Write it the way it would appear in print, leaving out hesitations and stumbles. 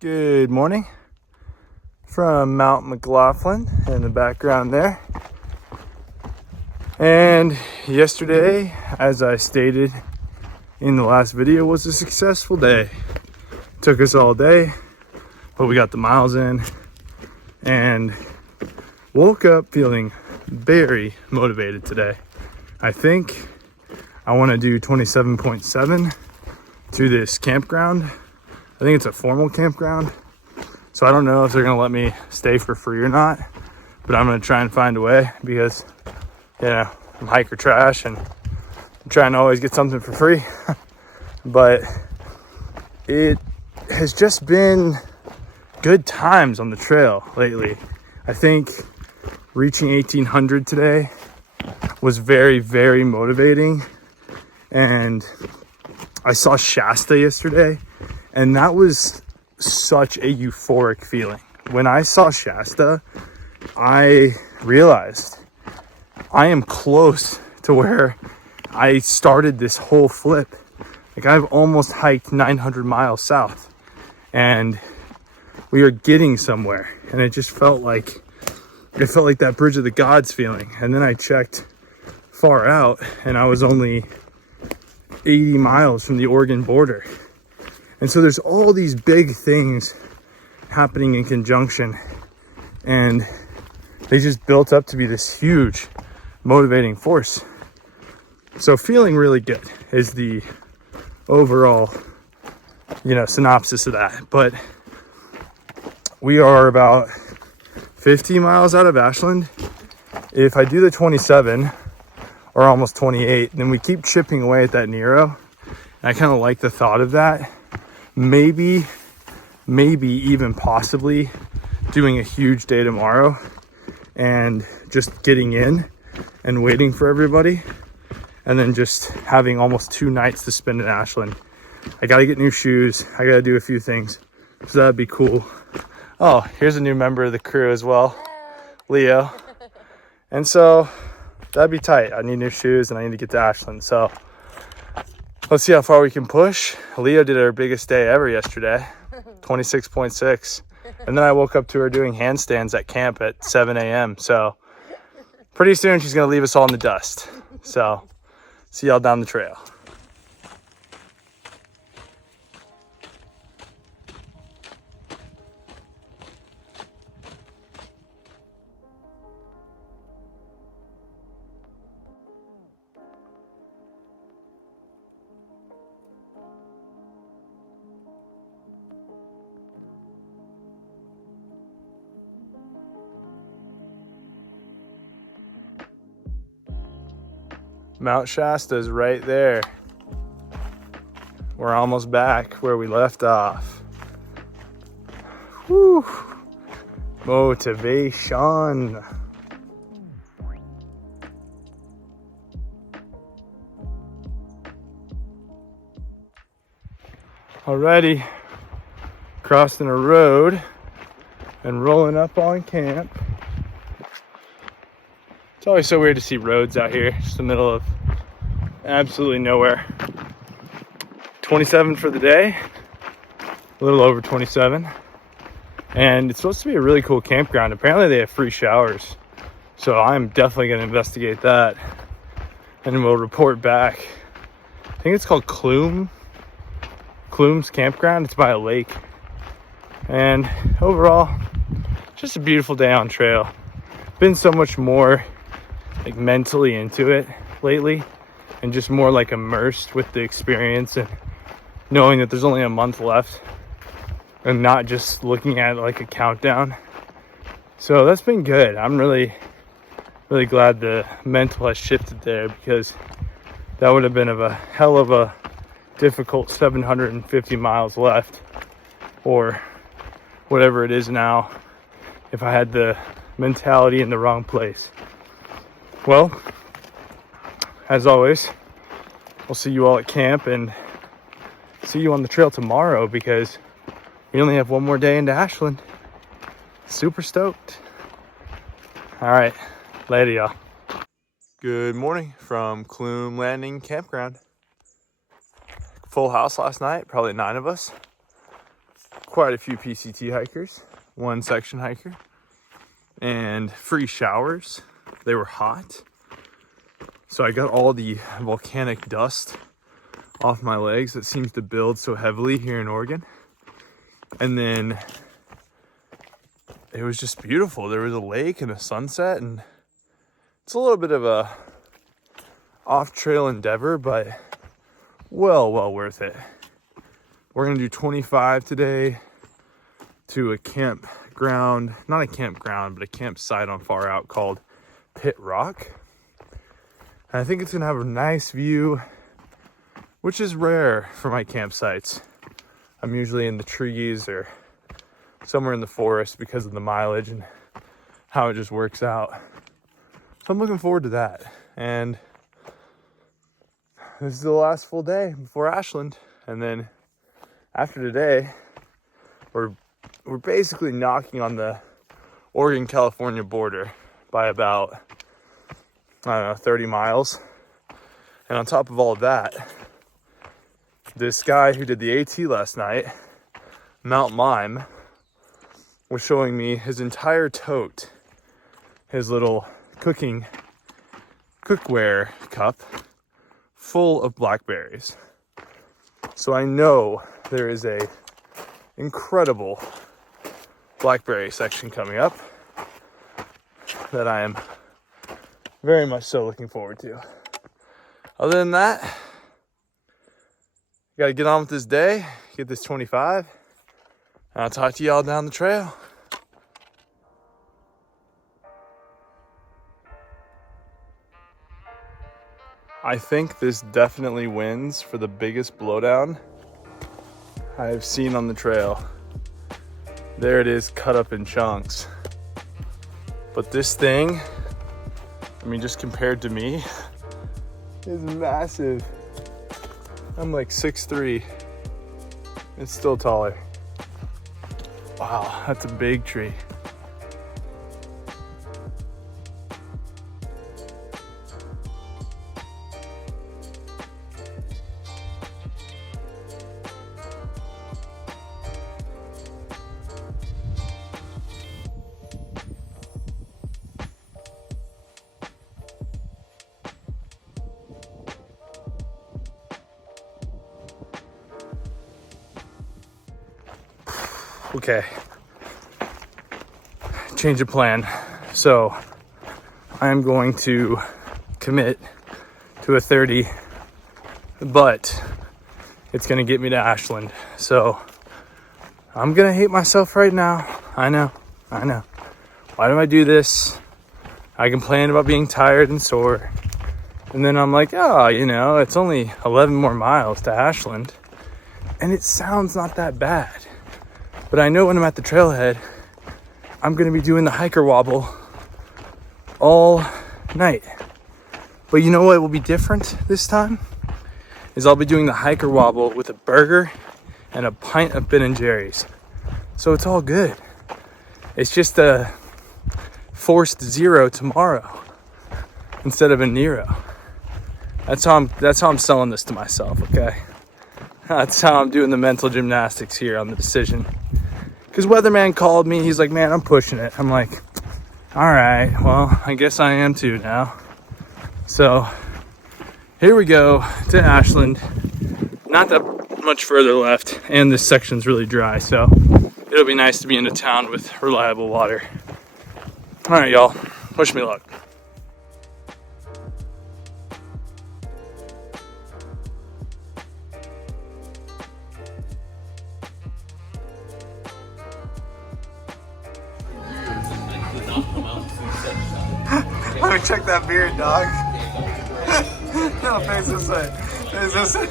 Good morning from Mount McLaughlin in the background there. And yesterday, as I stated in the last video, was a successful day. Took us all day, but we got the miles in and woke up feeling very motivated today. I think I want to do 27.7 to this campground. I think it's a formal campground, so I don't know if they're gonna let me stay for free or not, but I'm gonna try and find a way because, you know, I'm hiker trash and I'm trying to always get something for free. But it has just been good times on the trail lately. I think reaching 1800 today was very, very motivating. And I saw Shasta yesterday, and that was such a euphoric feeling. When I saw Shasta, I realized I am close to where I started this whole flip. Like, I've almost hiked 900 miles south, and we are getting somewhere. And it just felt like that Bridge of the Gods feeling. And then I checked far out, and I was only 80 miles from the Oregon border. And so there's all these big things happening in conjunction, and they just built up to be this huge motivating force. So feeling really good is the overall, synopsis of that. But we are about 50 miles out of Ashland. If I do the 27 or almost 28, then we keep chipping away at that Nero. And I kind of like the thought of that. Maybe even possibly doing a huge day tomorrow and just getting in and waiting for everybody, and then just having almost 2 nights to spend in Ashland. I gotta get new shoes. I gotta do a few things, so that'd be cool. Oh, here's a new member of the crew as well, Leo. And so that'd be tight. I need new shoes and I need to get to Ashland. So let's see how far we can push. Leo did her biggest day ever yesterday, 26.6. And then I woke up to her doing handstands at camp at 7 a.m. So pretty soon she's gonna leave us all in the dust. So see y'all down the trail. Mount Shasta is right there. We're almost back where we left off. Whew. Motivation. Alrighty, crossing a road and rolling up on camp. It's always so weird to see roads out here, just the middle of absolutely nowhere. 27 for the day, a little over 27. And it's supposed to be a really cool campground. Apparently they have free showers. So I'm definitely gonna investigate that. And we'll report back. I think it's called Clume's Campground. It's by a lake. And overall, just a beautiful day on trail. Been so much more mentally into it lately, and just more immersed with the experience and knowing that there's only a month left and not just looking at a countdown. So that's been good. I'm really glad the mental has shifted there, because that would have been a hell of a difficult 750 miles left, or whatever it is now, if I had the mentality in the wrong place. Well, as always, we'll see you all at camp and see you on the trail tomorrow, because we only have one more day into Ashland. Super stoked. All right, later, y'all. Good morning from Clume Landing Campground. Full house last night, probably 9 of us. quite a few PCT hikers, one section hiker, and free showers. They were hot, so I got all the volcanic dust off my legs that seems to build so heavily here in Oregon. And then it was just beautiful. There was a lake and a sunset, and it's a little bit of a off-trail endeavor, but well worth it. We're gonna do 25 today to a campground, not a campground, but a campsite on far out called Pit Rock. And I think it's gonna have a nice view, which is rare for my campsites. I'm usually in the trees or somewhere in the forest because of the mileage and how it just works out. So I'm looking forward to that. And this is the last full day before Ashland. And then after today, we're basically knocking on the Oregon-California border by about, I don't know, 30 miles. And on top of all of that, this guy who did the AT last night, Mount Mime, was showing me his entire tote, his little cookware cup full of blackberries. So I know there is a incredible blackberry section coming up that I am very much so looking forward to. Other than that, gotta get on with this day, get this 25, and I'll talk to y'all down the trail. I think this definitely wins for the biggest blowdown I have seen on the trail. There it is, cut up in chunks. But this thing, I mean, just compared to me, is massive. I'm like 6'3". It's still taller. Wow, that's a big tree. Okay, change of plan. So I am going to commit to a 30, but it's gonna get me to Ashland. So I'm gonna hate myself right now. I know. Why do I do this? I complain about being tired and sore. And then I'm like, oh, you know, it's only 11 more miles to Ashland. And it sounds not that bad. But I know when I'm at the trailhead, I'm gonna be doing the hiker wobble all night. But you know what will be different this time? Is I'll be doing the hiker wobble with a burger and a pint of Ben & Jerry's. So it's all good. It's just a forced 0 tomorrow instead of a Nero. That's how I'm selling this to myself, okay? That's how I'm doing the mental gymnastics here on the decision. Because Weatherman called me, he's like, man, I'm pushing it. I'm like, all right, well, I guess I am too now. So here we go to Ashland. Not that much further left, and this section's really dry, so it'll be nice to be in a town with reliable water. All right, y'all, wish me luck. Let me check that beard, dog. No, face this way. Face this way.